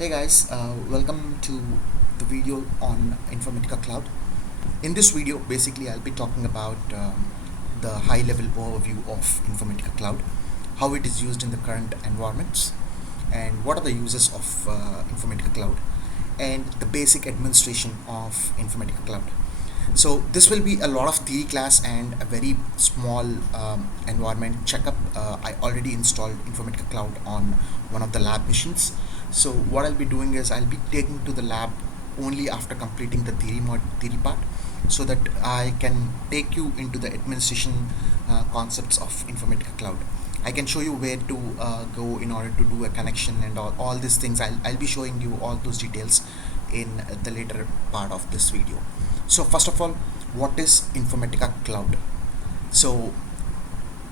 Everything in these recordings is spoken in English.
Hey guys, welcome to the video on Informatica Cloud. In this video, basically I'll be talking about the high-level overview of Informatica Cloud, how it is used in the current environments, and what are the uses of Informatica Cloud, and the basic administration of Informatica Cloud. So this will be a lot of theory class and a very small environment checkup. I already installed Informatica Cloud on one of the lab machines. So what I'll be doing is I'll be taking to the lab only after completing the theory part, so that I can take you into the administration concepts of Informatica Cloud. I can show you where to go in order to do a connection and all these things. I'll be showing you all those details in the later part of this video. So first of all, what is Informatica Cloud? So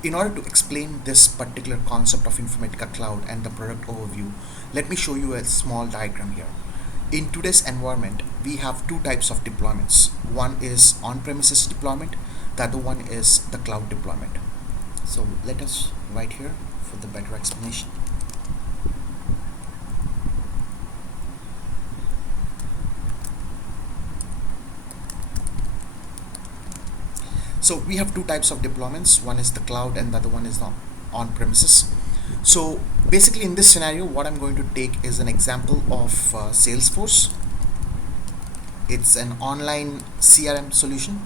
in order to explain this particular concept of Informatica Cloud and the product overview, let me show you a small diagram here. In today's environment, we have two types of deployments. One is on-premises deployment, the other one is the cloud deployment. So let us write here for the better explanation. So we have two types of deployments. One is the cloud and the other one is the on-premises. So basically in this scenario, what I'm going to take is an example of Salesforce. It's an online CRM solution,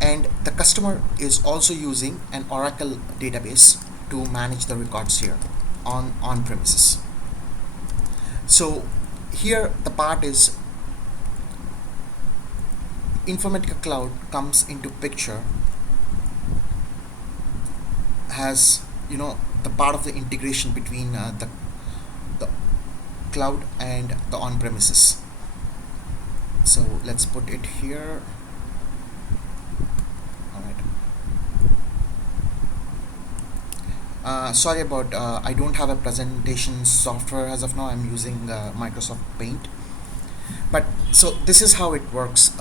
and the customer is also using an Oracle database to manage the records here on premises. So here the part is Informatica Cloud comes into picture as the part of the integration between the cloud and the on-premises. So let's put it here. Alright. Sorry about I don't have a presentation software as of now. I'm using Microsoft Paint. But so this is how it works.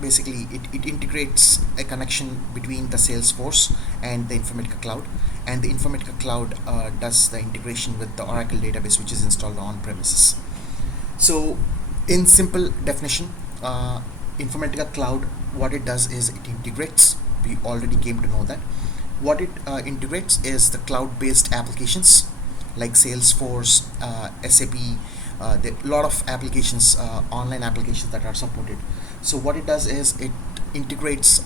Basically it integrates a connection between the Salesforce and the Informatica Cloud, and the Informatica Cloud does the integration with the Oracle database, which is installed on premises. So in simple definition, Informatica Cloud, what it does is it integrates. We already came to know that. What it integrates is the cloud-based applications like Salesforce, SAP. There are a lot of applications, online applications that are supported. So what it does is it integrates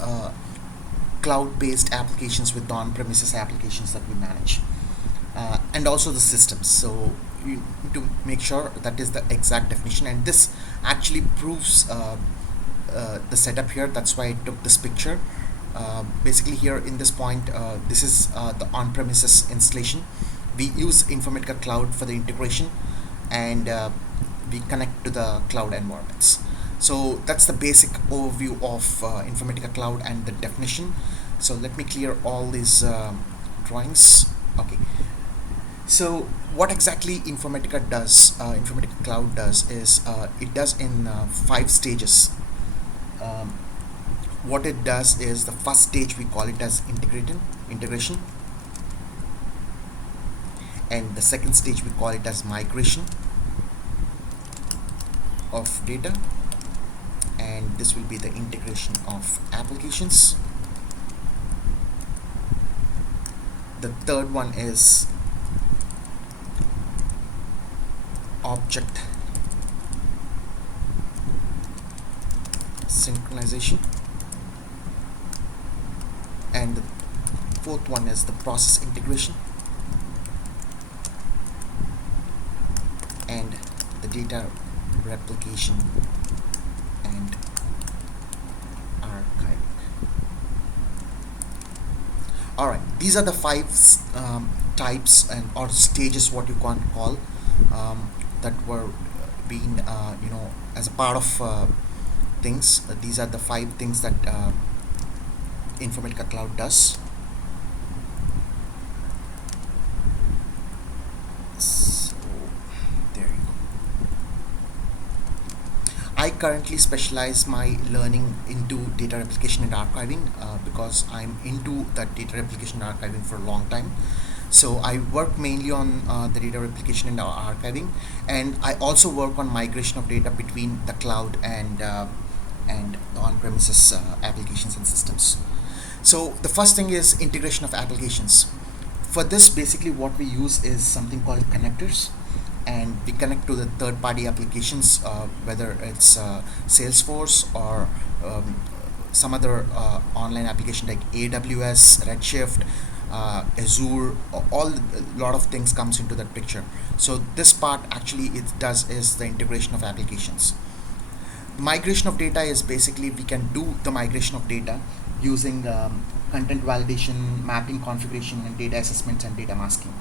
cloud-based applications with on-premises applications that we manage, and also the systems. So you need to make sure that is the exact definition, and this actually proves the setup here. That's why I took this picture. Basically here in this point, this is the on-premises installation. We use Informatica Cloud for the integration, and we connect to the cloud environments. So that's the basic overview of Informatica Cloud and the definition. So let me clear all these drawings. Okay. So what exactly Informatica does, Informatica Cloud does, is it does in 5 stages. What it does is the first stage we call it as integration, and the second stage we call it as migration of data, and this will be the integration of applications. The third one is object synchronization, and the fourth one is the process integration, and the data replication and archiving. Alright, these are the 5 types and or stages, what you can call, that were being as a part of things. These are the 5 things that Informatica Cloud does. So there you go. I currently specialize my learning into data replication and archiving because I'm into that data replication and archiving for a long time. So I work mainly on the data replication and archiving, and I also work on migration of data between the cloud and the on-premises applications and systems. So the first thing is integration of applications. For this, basically what we use is something called connectors, and we connect to the third-party applications, whether it's Salesforce or some other online application like AWS, Redshift, Azure. All a lot of things comes into that picture. So this part actually it does is the integration of applications. Migration of data is basically we can do the migration of data using content validation, mapping configuration, and data assessments and data masking.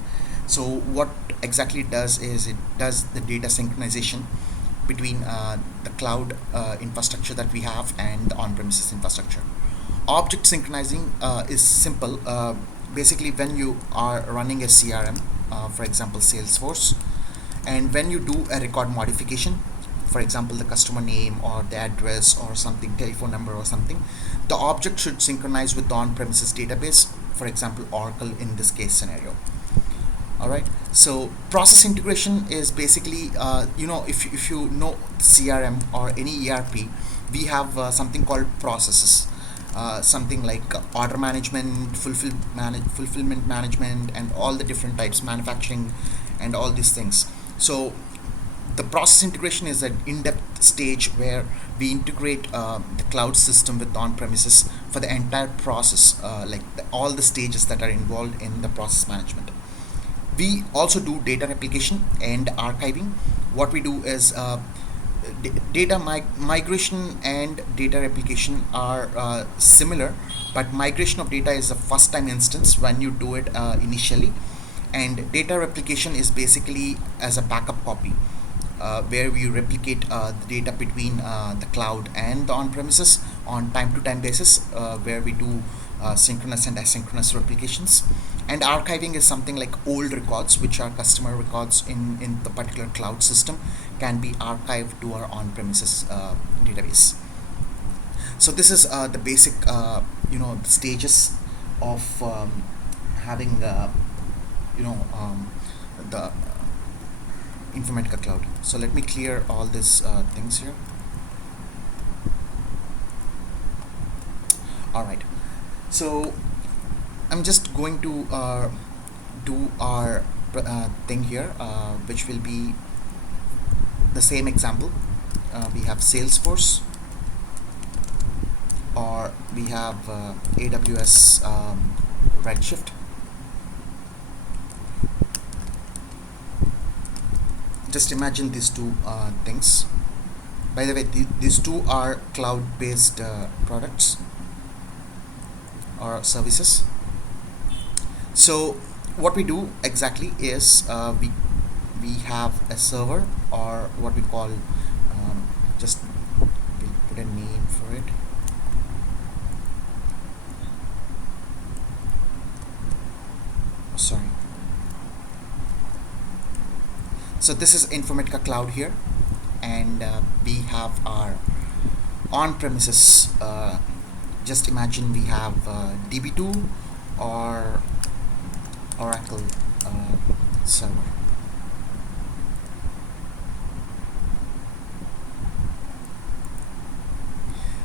So what exactly it does is it does the data synchronization between the cloud infrastructure that we have and the on-premises infrastructure. Object synchronizing is simple. Basically, when you are running a CRM, for example, Salesforce, and when you do a record modification, for example, the customer name or the address or something, telephone number or something, the object should synchronize with the on-premises database, for example, Oracle in this case scenario. All right, so process integration is basically if you know CRM or any ERP, we have something called processes, something like order management, fulfillment management, and all the different types, manufacturing, and all these things. So the process integration is an in-depth stage where we integrate the cloud system with on-premises for the entire process, all the stages that are involved in the process management. We also do data replication and archiving. What we do is data migration and data replication are similar, but migration of data is a first time instance when you do it initially, and data replication is basically as a backup copy, where we replicate the data between the cloud and the on-premises on time-to-time basis, where we do synchronous and asynchronous replications. And archiving is something like old records, which are customer records in the particular cloud system, can be archived to our on-premises database. So this is the basic, stages of having, the Informatica Cloud. So let me clear all these things here. All right. So I'm just going to do our thing here, which will be the same example. We have Salesforce, or we have AWS Redshift. Just imagine these two things. By the way, these two are cloud-based products or services. So what we do exactly is we have a server, or what we call just we'll put a name for it. Oh, sorry. So this is Informatica Cloud here, and we have our on-premises. Just imagine we have DB2 or Oracle server.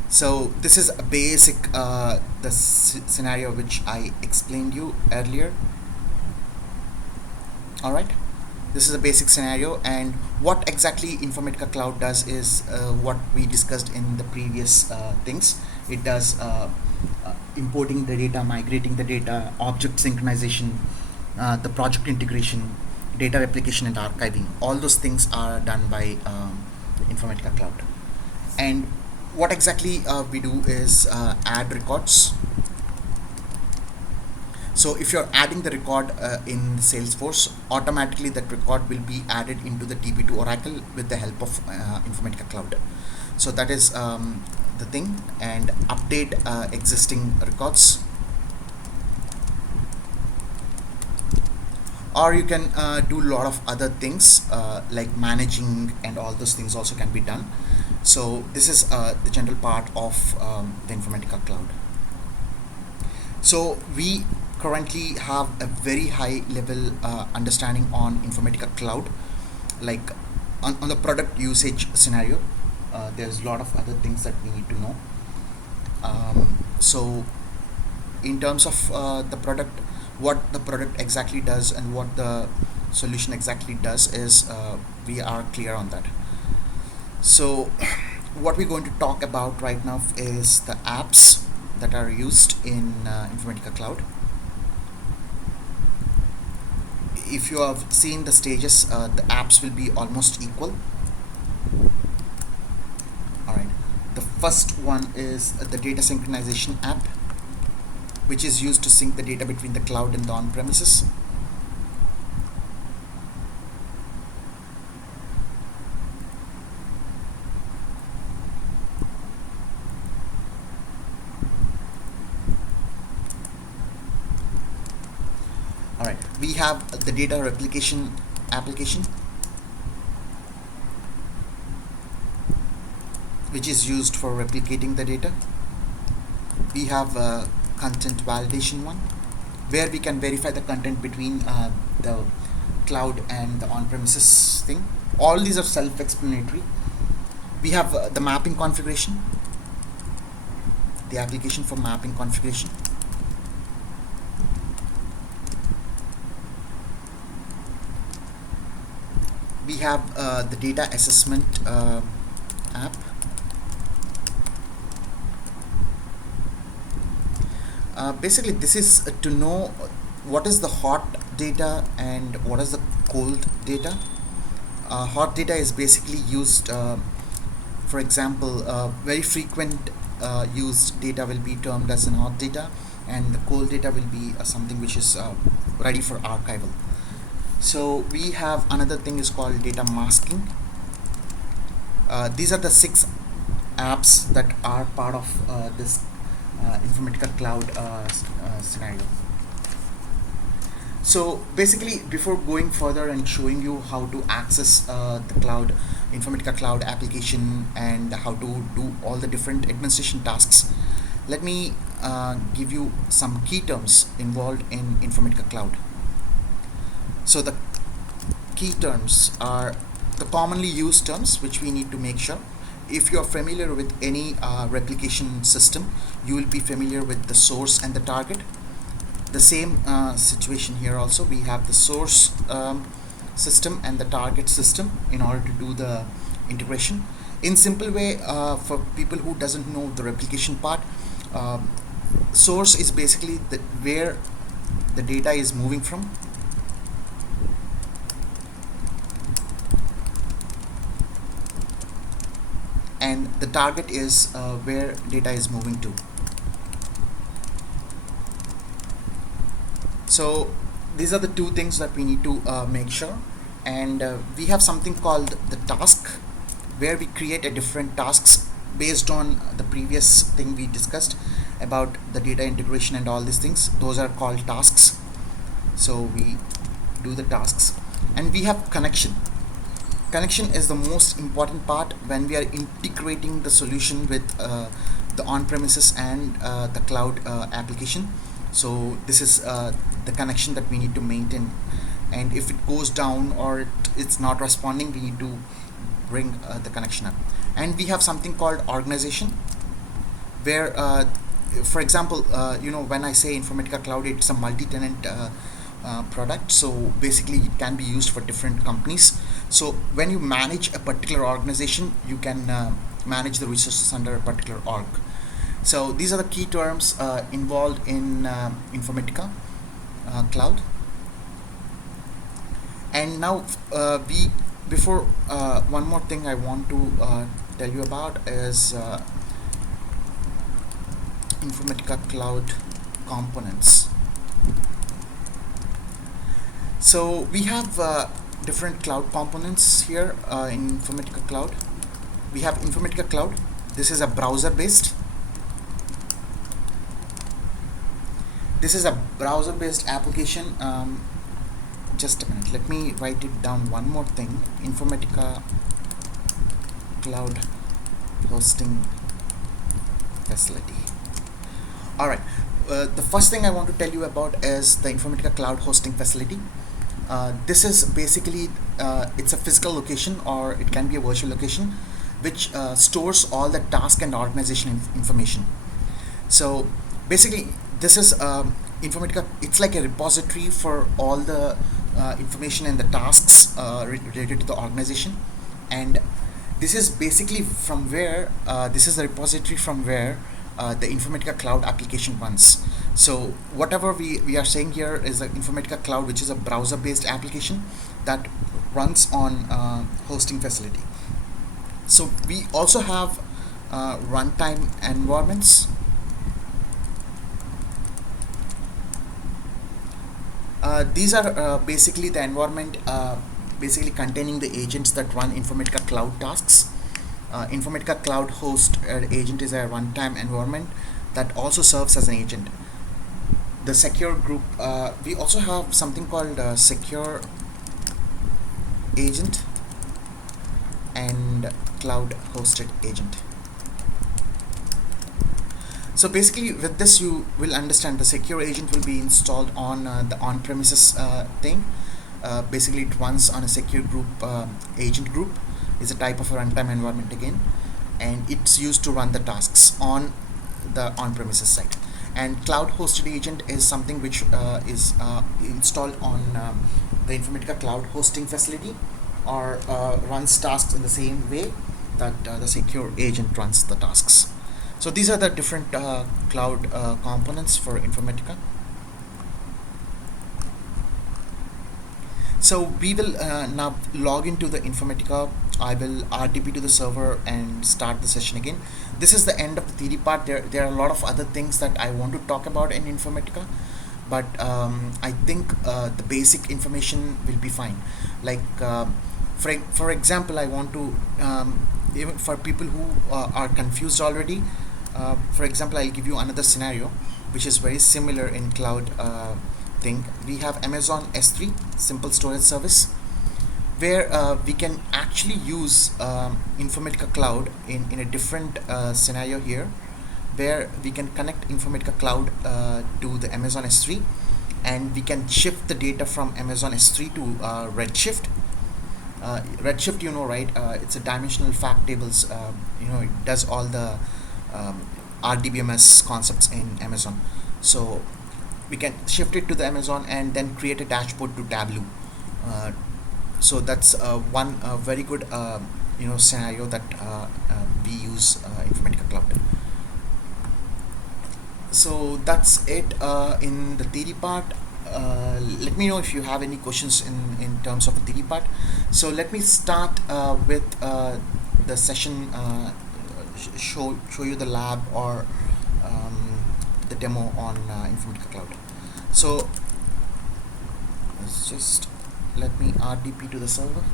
So this is a basic the scenario which I explained you earlier. All right, this is a basic scenario, and what exactly Informatica Cloud does is what we discussed in the previous things. It does importing the data, migrating the data, object synchronization, the project integration, data replication, and archiving. All those things are done by Informatica Cloud. And what exactly we do is add records. So if you're adding the record in Salesforce, automatically that record will be added into the DB2 Oracle with the help of Informatica Cloud. So that is the thing. And update existing records, or you can do a lot of other things like managing, and all those things also can be done. So this is the general part of the Informatica Cloud. So we currently have a very high level understanding on Informatica Cloud, like on the product usage scenario. There's a lot of other things that we need to know. So in terms of the product, what the product exactly does and what the solution exactly does is we are clear on that. So what we're going to talk about right now is the apps that are used in Informatica Cloud. If you have seen the stages, the apps will be almost equal. Alright, the first one is the data synchronization app, which is used to sync the data between the cloud and the on-premises. Alright, we have the data replication application, which is used for replicating the data. We have a content validation one, where we can verify the content between the cloud and the on-premises thing. All these are self-explanatory. We have the mapping configuration, the application for mapping configuration. We have the data assessment app. Basically, this is to know what is the hot data and what is the cold data. Hot data is basically used, for example, very frequent used data will be termed as an hot data, and the cold data will be something which is ready for archival. So we have another thing is called data masking. These are the 6 apps that are part of this Informatica Cloud scenario. So basically, before going further and showing you how to access the cloud, Informatica Cloud application, and how to do all the different administration tasks, let me give you some key terms involved in Informatica Cloud. So the key terms are the commonly used terms which we need to make sure. If you are familiar with any replication system, you will be familiar with the source and the target. The same situation here also. We have the source system and the target system in order to do the integration. In simple way, for people who doesn't know the replication part, source is basically where the data is moving from. And the target is where data is moving to. So these are the 2 things that we need to make sure. And we have something called the task, where we create a different tasks based on the previous thing we discussed about the data integration and all these things. Those are called tasks. So we do the tasks. And we have connection. Connection is the most important part when we are integrating the solution with the on-premises and the cloud application. So this is the connection that we need to maintain, and if it goes down or it's not responding, we need to bring the connection up. And we have something called organization, where for example, when I say Informatica Cloud, it's a multi-tenant product, so basically it can be used for different companies. So when you manage a particular organization, you can manage the resources under a particular org. So these are the key terms involved in Informatica Cloud. And now before one more thing I want to tell you about is Informatica Cloud components. So we have different cloud components here in Informatica Cloud. We have Informatica Cloud. This is a browser based. This is a browser based application. Just a minute, let me write it down one more thing. Informatica Cloud hosting facility. Alright, the first thing I want to tell you about is the Informatica Cloud Hosting Facility. This is basically it's a physical location, or it can be a virtual location, which stores all the task and organization information. So basically, this is Informatica. It's like a repository for all the information and the tasks related to the organization, and this is basically from where this is the repository from where the Informatica Cloud application runs. So whatever we are saying here is the Informatica Cloud, which is a browser-based application that runs on hosting facility. So we also have runtime environments. These are basically the environment basically containing the agents that run Informatica Cloud tasks. Informatica Cloud Host agent is a runtime environment that also serves as an agent. The secure group, we also have something called secure agent and cloud hosted agent. So basically with this you will understand the secure agent will be installed on the on-premises thing. Basically it runs on a secure group. Agent group is a type of a runtime environment again, and it's used to run the tasks on the on-premises site. And cloud hosted agent is something which is installed on the Informatica Cloud Hosting Facility, or runs tasks in the same way that the secure agent runs the tasks. So these are the different cloud components for Informatica. So we will now log into the Informatica. I will RDP to the server and start the session again. This is the end of the theory part. There are a lot of other things that I want to talk about in Informatica, but I think the basic information will be fine. Like for example, I want to even for people who are confused already. For example, I'll give you another scenario which is very similar in cloud thing. We have Amazon S3 simple storage service, where we can actually use Informatica Cloud in a different scenario here, where we can connect Informatica Cloud to the Amazon S3, and we can shift the data from Amazon S3 to Redshift. Redshift, you know, right? It's a dimensional fact tables. It does all the RDBMS concepts in Amazon. So we can shift it to the Amazon and then create a dashboard to Tableau. So that's one very good scenario that we use Informatica Cloud. So that's it in the theory part. Let me know if you have any questions in terms of the theory part. So let me start with the session, show you the lab or the demo on Informatica Cloud. So let's just let me RDP to the server.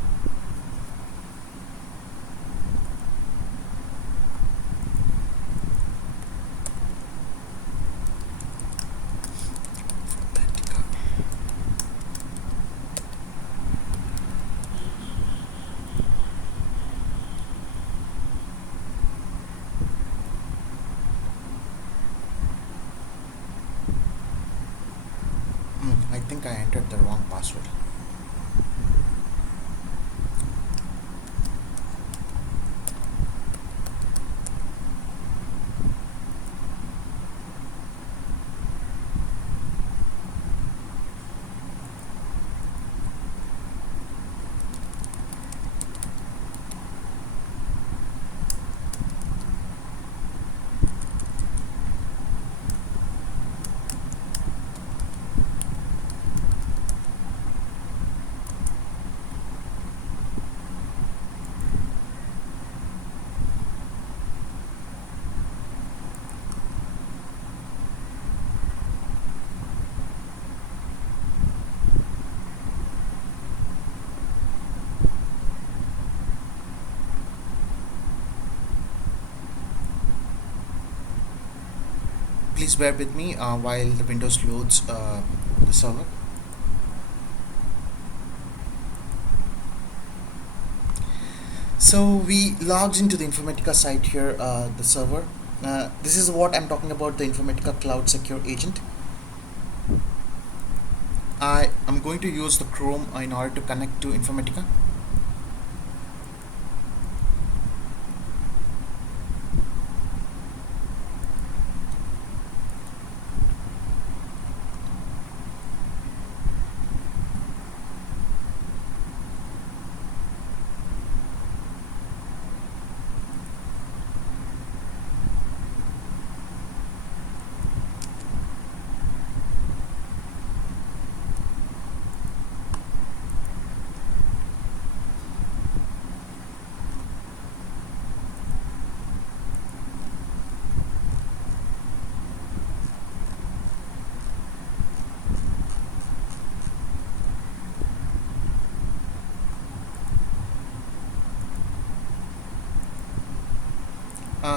I think I entered the wrong password. Please bear with me while the Windows loads the server. So we logged into the Informatica site here, the server. This is what I'm talking about, the Informatica Cloud Secure Agent. I am going to use the Chrome in order to connect to Informatica.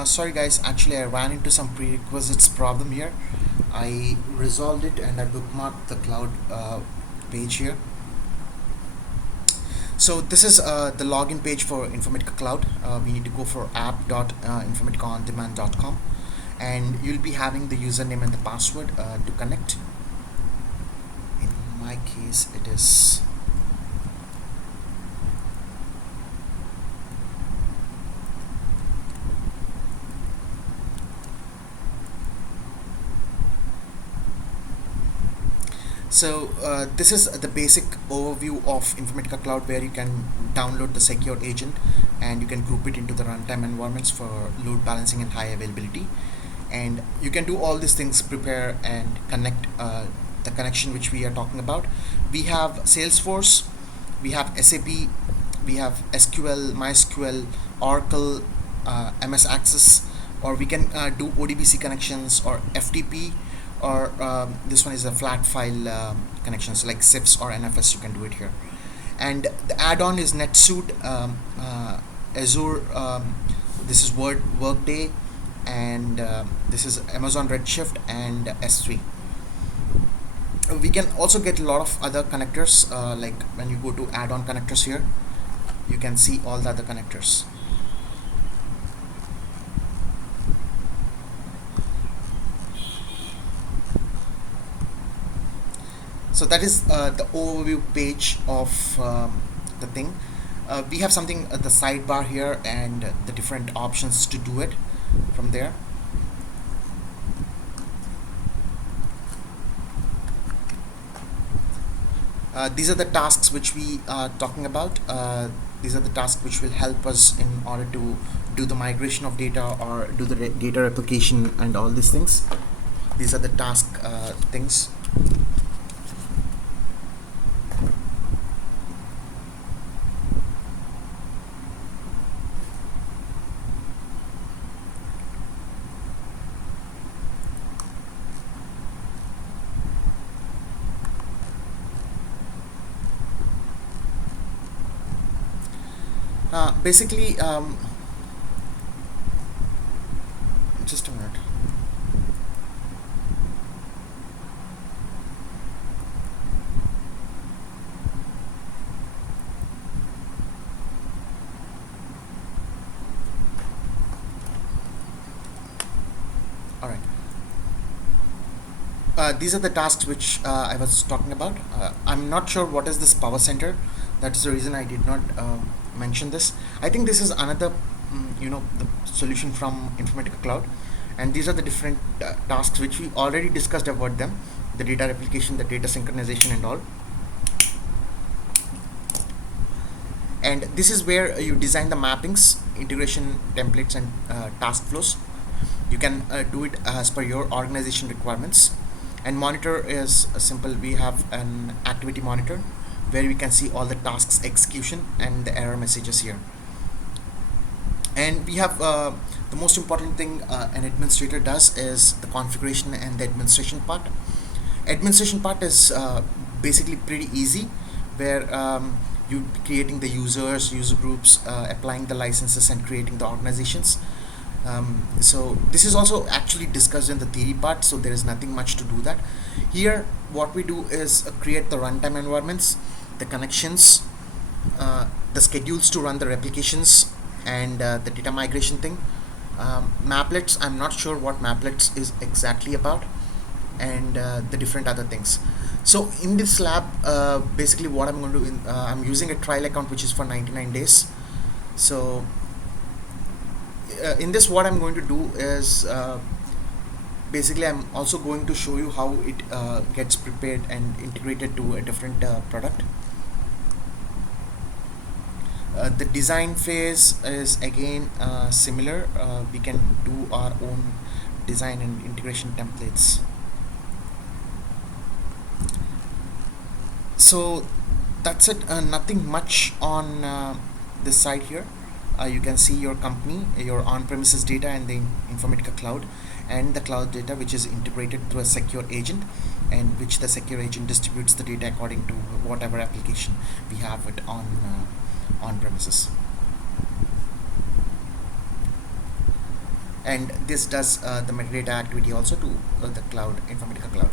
Sorry guys, actually I ran into some prerequisites problem here. I resolved it and I bookmarked the cloud page here. So this is the login page for Informatica Cloud. We need to go for app.informaticaondemand.com, and you'll be having the username and the password to connect. In my case it is this is the basic overview of Informatica Cloud, where you can download the secure agent and you can group it into the runtime environments for load balancing and high availability. And you can do all these things, prepare and connect the connection which we are talking about. We have Salesforce, we have SAP, we have SQL, MySQL, Oracle, MS Access, or we can do ODBC connections or FTP, or this one is a flat file connections like SIFs or NFS. You can do it here. And the add-on is NetSuite, Azure, this is Workday, and this is Amazon Redshift and S3. We can also get a lot of other connectors, like when you go to add-on connectors here, you can see all the other connectors. So that is the overview page of the thing. We have something at the sidebar here and the different options to do it from there. These are the tasks which we are talking about. These are the tasks which will help us in order to do the migration of data or do the data replication and all these things. These are the task things. Basically, just a minute. All right. These are the tasks which I was talking about. I'm not sure what is this power center. That is the reason I did not mention this. I think this is another, the solution from Informatica Cloud. And these are the different tasks which we already discussed about them: the data replication, the data synchronization, and all. And this is where you design the mappings, integration templates, and task flows. You can do it as per your organization requirements. And monitor is simple. We have an activity monitor where we can see all the tasks execution and the error messages here. And we have the most important thing an administrator does is the configuration and the administration part. Administration part is basically pretty easy, where you creating the user groups, applying the licenses, and creating the organizations. So this is also actually discussed in the theory part, so there is nothing much to do that. Here what we do is create the runtime environments, the connections, the schedules to run the replications, and the data migration thing. Maplets, I'm not sure what Maplets is exactly about, and the different other things. So in this lab, basically what I'm going to do, I'm using a trial account which is for 99 days. So in this, what I'm going to do is basically I'm also going to show you how it gets prepared and integrated to a different product. The design phase is again similar. We can do our own design and integration templates. So that's it. Nothing much on this side here. You can see your company, your on-premises data, and the Informatica cloud, and the cloud data, which is integrated through a secure agent, and which the secure agent distributes the data according to whatever application we have it on premises. And this does the metadata activity also to the cloud, Informatica cloud.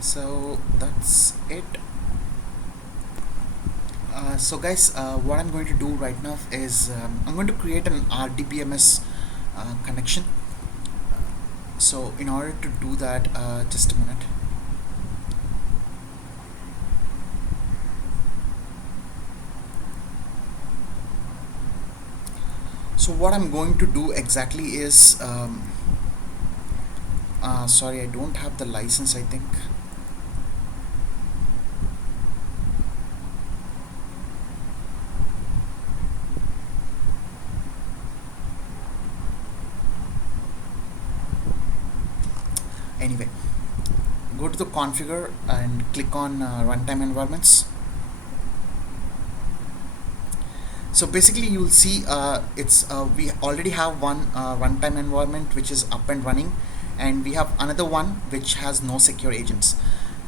So that's it. So guys, what I'm going to do right now is I'm going to create an RDBMS connection. So in order to do that, just a minute. So what I'm going to do exactly is sorry, I don't have the license, I think. Anyway, go to the configure and click on runtime environments. So basically you'll see it's we already have one runtime environment which is up and running, and we have another one which has no secure agents.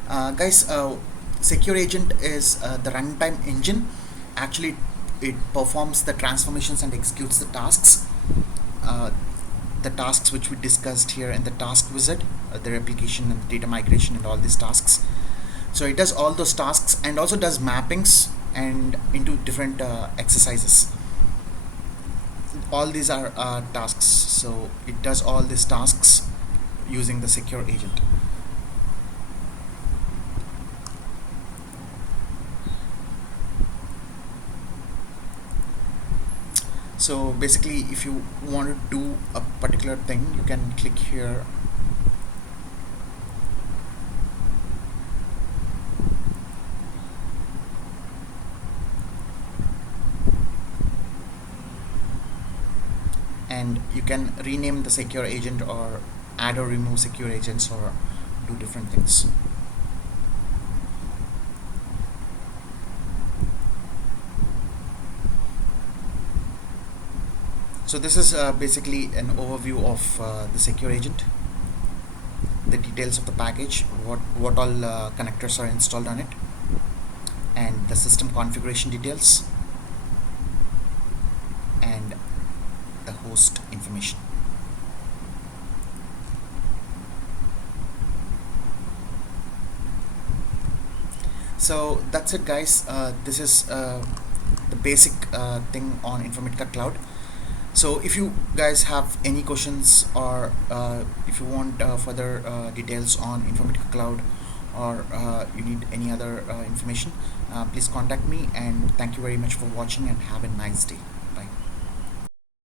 Guys, secure agent is the runtime engine. Actually, it performs the transformations and executes the tasks which we discussed here in the task wizard, the replication and the data migration and all these tasks. So it does all those tasks and also does mappings and into different exercises. All these are tasks. So it does all these tasks using the secure agent. So basically, if you want to do a particular thing, you can click here. And you can rename the secure agent or add or remove secure agents or do different things. So this is basically an overview of the secure agent, the details of the package, what all connectors are installed on it, and the system configuration details, and the host information. So that's it, guys. This is the basic thing on Informatica Cloud. So if you guys have any questions, or if you want further details on Informatica Cloud, or you need any other information, please contact me, and thank you very much for watching and have a nice day.